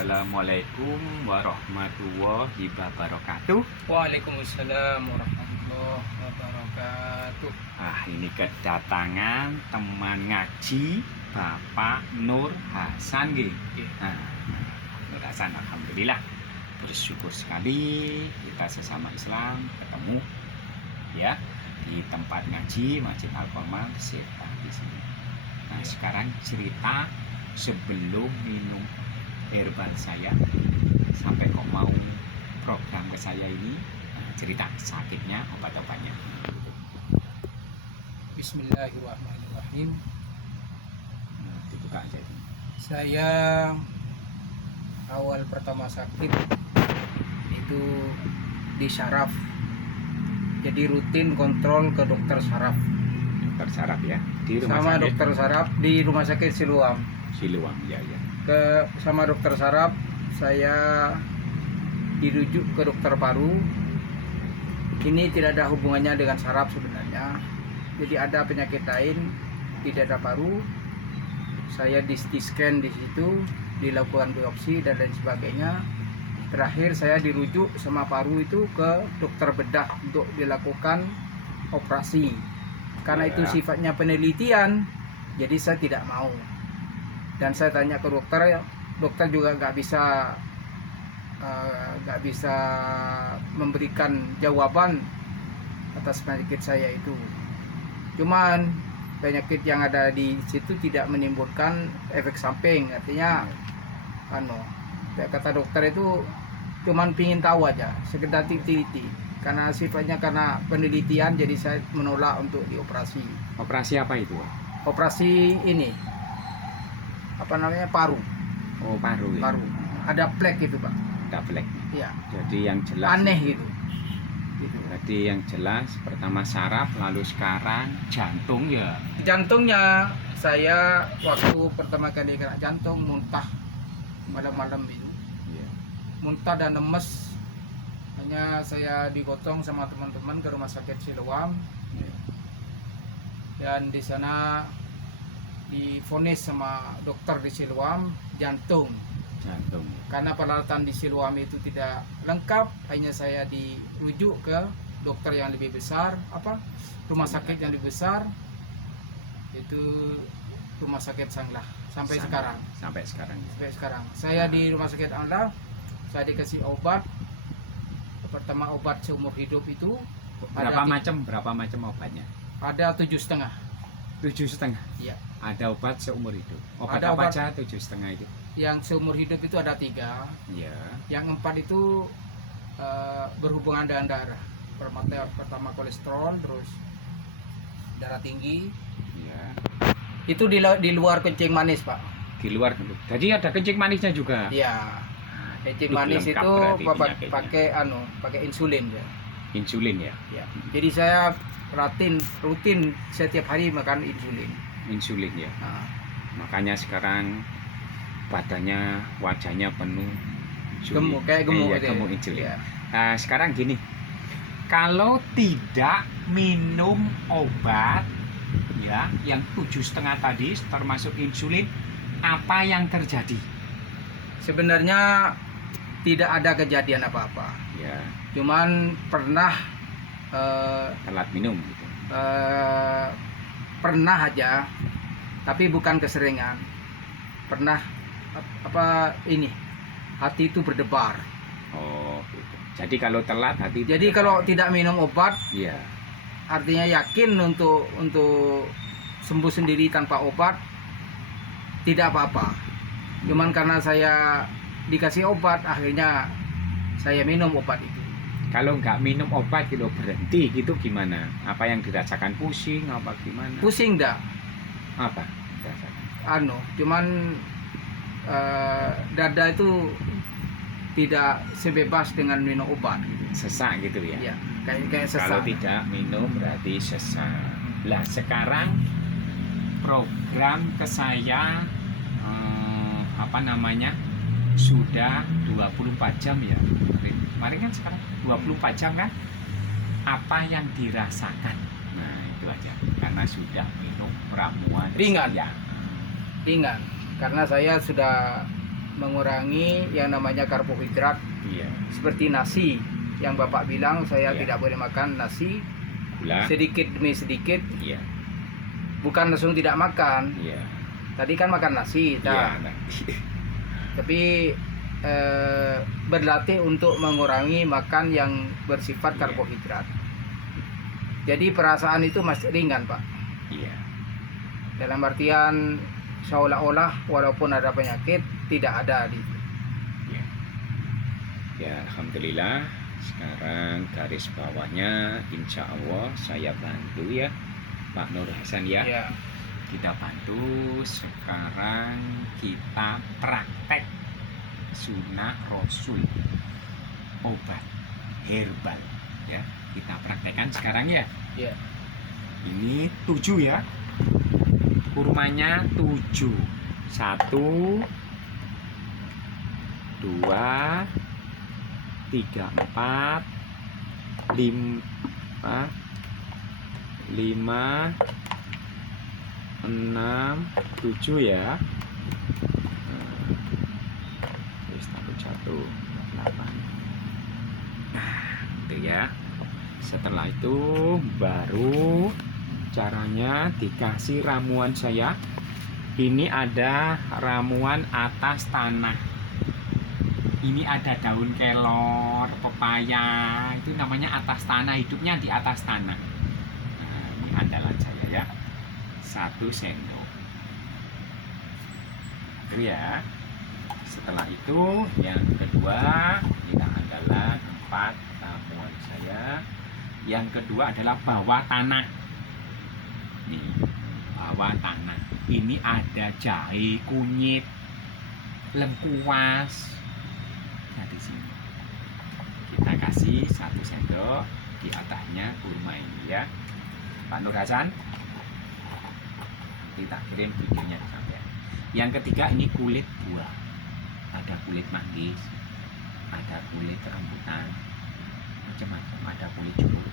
Assalamualaikum warahmatullahi wabarakatuh. Waalaikumsalam warahmatullahi wabarakatuh. Ini kedatangan teman ngaji Bapak Nur Hasan nggih. Nur Hasan, alhamdulillah bersyukur sekali kita sesama Islam ketemu ya di tempat ngaji Masjid Al-Qomal di sini. Nah, sekarang cerita sebelum minum herbal saya sampai kok mau program ke saya ini, cerita sakitnya, obat-obatnya. Bismillahirrahmanirrahim. Dibuka aja itu. Saya awal pertama sakit itu di saraf. Jadi rutin kontrol ke dokter saraf. Dokter saraf ya, di rumah sama sakit dokter saraf di rumah sakit Siluam. Siluam ya. Sama dokter saraf saya dirujuk ke dokter paru. Ini tidak ada hubungannya dengan saraf sebenarnya. Jadi ada penyakit lain di dada paru. Saya di scan di situ, dilakukan biopsi dan lain sebagainya. Terakhir saya dirujuk sama paru itu ke dokter bedah untuk dilakukan operasi. Karena itu sifatnya penelitian, jadi saya tidak mau. Dan saya tanya ke dokter, dokter juga nggak bisa memberikan jawaban atas penyakit saya itu. Cuman penyakit yang ada di situ tidak menimbulkan efek samping, artinya kata dokter itu cuman pingin tahu aja, sekedar teliti. Karena sifatnya karena penelitian, jadi saya menolak untuk dioperasi. Operasi apa itu? Operasi ini paru. Oh, paru ya. Paru. Ada plek itu, Pak. Ada plek. Iya. Jadi yang jelas aneh itu. Berarti yang jelas pertama saraf, lalu sekarang jantung ya. Jantungnya saya waktu pertama kali kena jantung muntah malam-malam itu. Iya. Muntah dan lemes. Hanya saya digotong sama teman-teman ke rumah sakit Siluam. Iya. Dan di sana divonis sama dokter di Siluam jantung. Karena peralatan di Siluam itu tidak lengkap, hanya saya dirujuk ke dokter yang lebih besar, rumah sakit yang lebih besar, itu rumah sakit Sanglah sampai sekarang. Saya di rumah sakit Sanglah, saya dikasih obat. Pertama obat seumur hidup itu berapa macam obatnya? Ada 7,5. 7,5. Iya. Ada obat seumur hidup. Obat ada apa obat aja 7,5 itu? Yang seumur hidup itu ada 3. Iya. Yang 4 itu berhubungan dengan darah. Pertama kolesterol, terus darah tinggi. Iya. Itu di luar kencing manis, Pak. Di luar. Jadi ada kencing manisnya juga. Iya. Kencing manis itu pakai insulin ya. Insulin ya. Ya. Jadi saya rutin setiap hari makan insulin. Insulin ya. Makanya sekarang badannya, wajahnya penuh gemuk, kayak gemuk gitu. Gemuk insulin. Ya. Nah, sekarang gini. Kalau tidak minum obat ya yang 7,5 tadi termasuk insulin, apa yang terjadi? Sebenarnya tidak ada kejadian apa-apa. Ya. Cuman pernah telat minum gitu. Pernah aja, tapi bukan keseringan. Pernah hati itu berdebar. Oh, gitu. Jadi kalau telat hati. Jadi kalau tidak minum obat, ya. Artinya yakin untuk sembuh sendiri tanpa obat, tidak apa-apa. Cuman karena saya dikasih obat, akhirnya saya minum obat itu. Kalau nggak minum obat gitu berhenti gitu gimana? Apa yang dirasakan, pusing apa gimana? Pusing dah. Apa dirasakan? Cuman dada itu tidak sebebas dengan minum obat. Sesak gitu ya? Iya, kayak sesak. Kalau tidak minum berarti sesak. Lah sekarang program ke saya sudah 24 jam ya. Kemarin kan sekarang 24 jam kan? Apa yang dirasakan? Nah, itu aja. Karena sudah minum ramuan ringan. Ya. Ringan. Karena saya sudah mengurangi yang namanya karbohidrat Iya. seperti nasi yang Bapak bilang saya Iya. tidak boleh makan nasi Gula. sedikit demi sedikit, Iya. bukan langsung tidak makan. Iya. Tadi kan makan nasi, Iya. tapi berlatih untuk mengurangi makan yang bersifat Iya. karbohidrat. Jadi perasaan itu masih ringan, Pak. Iya. Dalam artian seolah-olah walaupun ada penyakit tidak ada di. Ya. Ya, alhamdulillah. Sekarang garis bawahnya insya Allah saya bantu ya Pak Nur Hasan ya. Ya. Kita bantu. Sekarang kita praktek sunnah Rasul, obat herbal ya. Kita praktekkan sekarang ya. Ya. Ini 7 ya. Kurmanya 7. 1 2 3 4 5 5 6 7 ya. Terus tambah 1 8. Nah, itu ya. Setelah itu baru caranya dikasih ramuan saya. Ini ada ramuan atas tanah. Ini ada daun kelor, pepaya, itu namanya atas tanah, hidupnya di atas tanah. Nah, ini andalan saya ya. 1 sendok. Itu ya. Setelah itu yang kedua, ini andalan 4 ramuan saya. Yang kedua adalah bawah tanah. Nih, bawah tanah. Ini ada jahe, kunyit, lengkuas. Nah, di sini kita kasih 1 sendok, di atasnya kurma ini ya. Pak Nur Hasan, kita kirim videonya sampai. Yang ketiga ini kulit buah. Ada kulit manggis, ada kulit rambutan, macam-macam, ada kulit jeruk.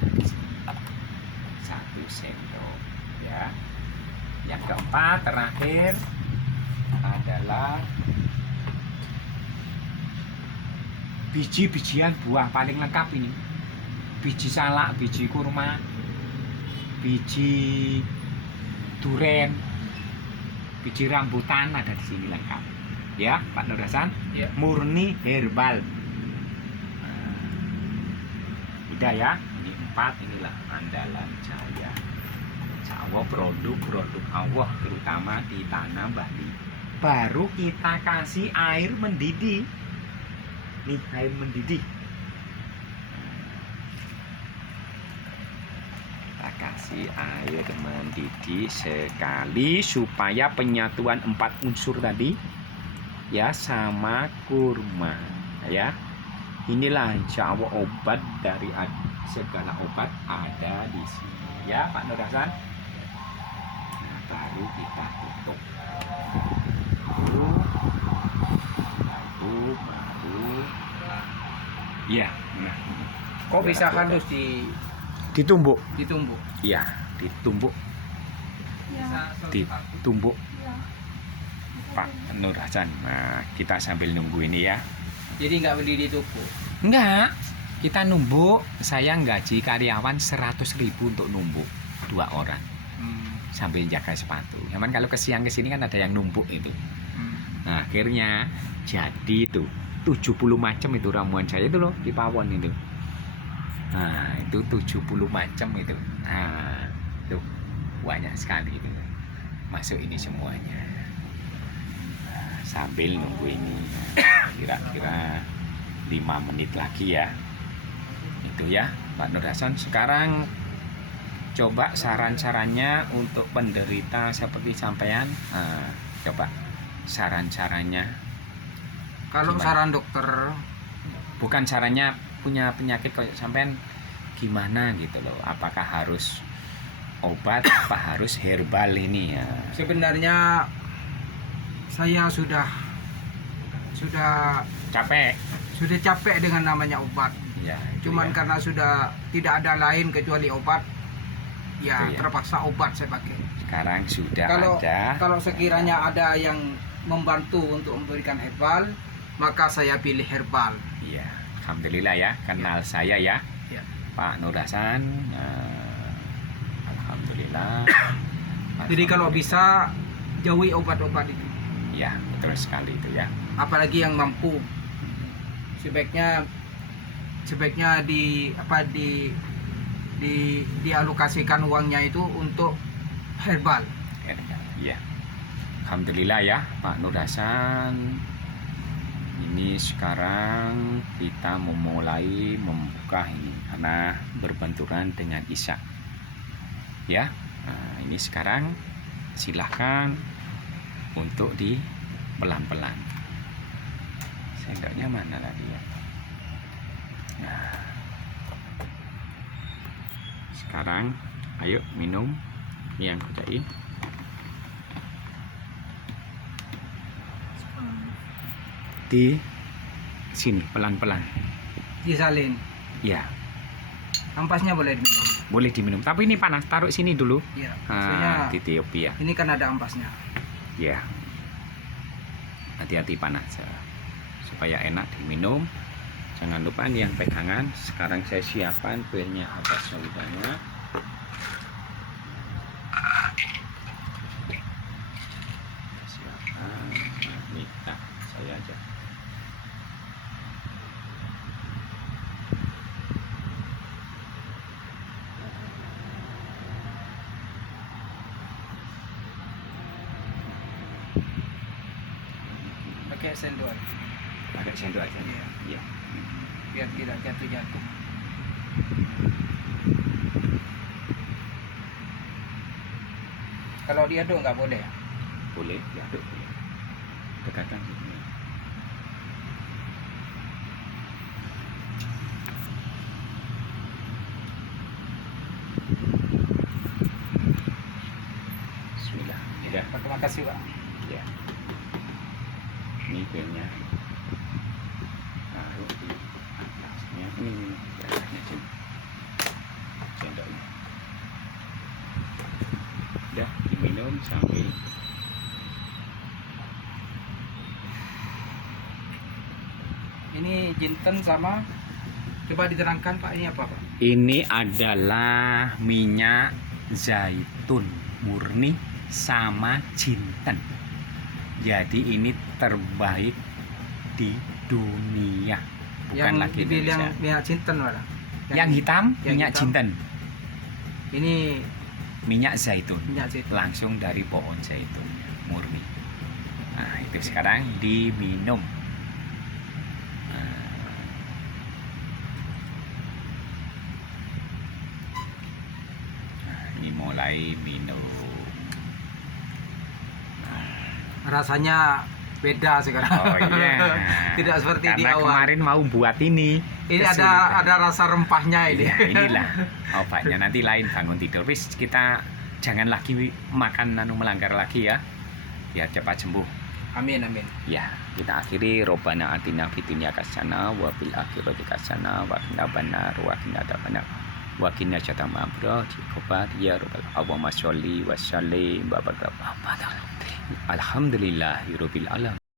Nah, di sini 1 sendok ya. Yang keempat terakhir adalah biji-bijian buah paling lengkap ini. Biji salak, biji kurma, biji duren, biji rambutan ada di sini lengkap. Ya, Pak Nur Hasan, Ya. murni herbal. Udah ya, ini 4 inilah andalan saya. Insya Allah produk-produk Allah terutama di tanah Bali. Baru kita kasih air mendidih. Nih air mendidih. Kita kasih air mendidih sekali supaya penyatuan 4 unsur tadi ya sama kurma ya. Inilah insya Allah obat dari segala obat ada di sini ya Pak Nur Hasan. Nah, baru kita tutup. Baru ya. Nah, Kok bisa Sudah. harus ditumbuk. ditumbuk? Ya, ditumbuk, ditumbuk Pak Nur Hasan. Nah, kita sambil nunggu ini ya. Jadi nggak berdiri tumpuk. Enggak, kita numbuk. Saya gaji karyawan 100.000 untuk numbuk 2 orang sambil jaga sepatu. Cuman kalau ke siang ke sini kan ada yang numpuk itu. Nah, akhirnya jadi tuh 70 macam itu ramuan saya itu loh di Pawon itu. Nah, itu 70 macam itu. Nah, tuh banyak sekali itu. Masuk ini semuanya. Nah, sambil nunggu ini kira-kira 5 menit lagi ya. Itu ya, Pak Nur Hasan. Sekarang coba saran-sarannya untuk penderita seperti sampean. Nah, coba saran-sarannya. Kalau Gimana? saran dokter, Bukan sarannya punya penyakit kayak sampean gimana gitu loh. Apakah harus obat apa harus herbal ini ya? sebenarnya saya sudah Capek. capek dengan namanya obat. Ya, itu Cuman ya. karena sudah tidak ada lain kecuali obat, ya Itu ya. terpaksa obat saya pakai. Sekarang sudah Kalau ada. kalau sekiranya ada yang membantu untuk memberikan herbal, maka saya pilih herbal. Iya, alhamdulillah ya, kenal saya ya, Ya. Pak Nur Hasan. Alhamdulillah. Jadi kalau bisa jauhi obat-obat itu, Ya, betul sekali itu ya. apalagi yang mampu. Sebaiknya dialokasikan uangnya itu untuk herbal. Iya. Alhamdulillah ya, Pak Nur Hasan. Ini sekarang kita memulai membuka ini karena berbenturan dengan Isya. Ya. Nah, ini sekarang silahkan untuk di pelan-pelan. Sendoknya mana tadi ya? Nah, sekarang ayo minum ini yang kucain. Di sini pelan-pelan. Disalin. Ya, Ampasnya boleh diminum. boleh diminum. Tapi ini panas, taruh sini dulu. Ya, maksudnya Ditiup ya. ini kan ada ampasnya. Ya. Hati-hati panas supaya enak diminum. Jangan lupa ini yang pegangan. Sekarang saya siapkan kuenya atas lidahnya. Siapkan. Nah, ini saya aja. Pakai sendok Pakai sendok aja. Iya. Iya. biar tidak jatuh-jatuh. Kalau diaduk nggak boleh. Boleh diaduk. Dekatkan sini. Bismillah. Ya. Terima kasih, Pak. Ya. Ini kuenya. Taruh di atasnya. Ini darahnya sini. Sendoknya. Udah diminum sambil Ini jinten sama, coba diterangkan Pak, ini apa Pak? ini adalah minyak zaitun murni sama jinten. Jadi ini terbaik di dunia. Bukan Yang lagi dibilang Indonesia. minyak jinten Pak. Yang hitam yang minyak hitam. jinten, Ini minyak zaitun minyak jinten. langsung dari pohon zaitun murni. Nah, itu sekarang diminum. Nah, ini mulai minum. Rasanya beda sekarang. Oh iya. Tidak seperti di Karena awal. kemarin mau buat ini. Ini kesulitan. ada rasa rempahnya ini. Iya, inilah obatnya. Nanti lain bangun tidur. Wis kita jangan lagi makan melanggar lagi ya. Biar cepat sembuh. Amin amin. Ya, kita akhiri Robbana atina fid dunya hasanah wa fil akhirati hasanah wa qina adzabannar wa qina adzabannar wa qina syarra qobat ya rabbal alamin sholli wa sallim wa barik alhamdulillahirabbil alamin.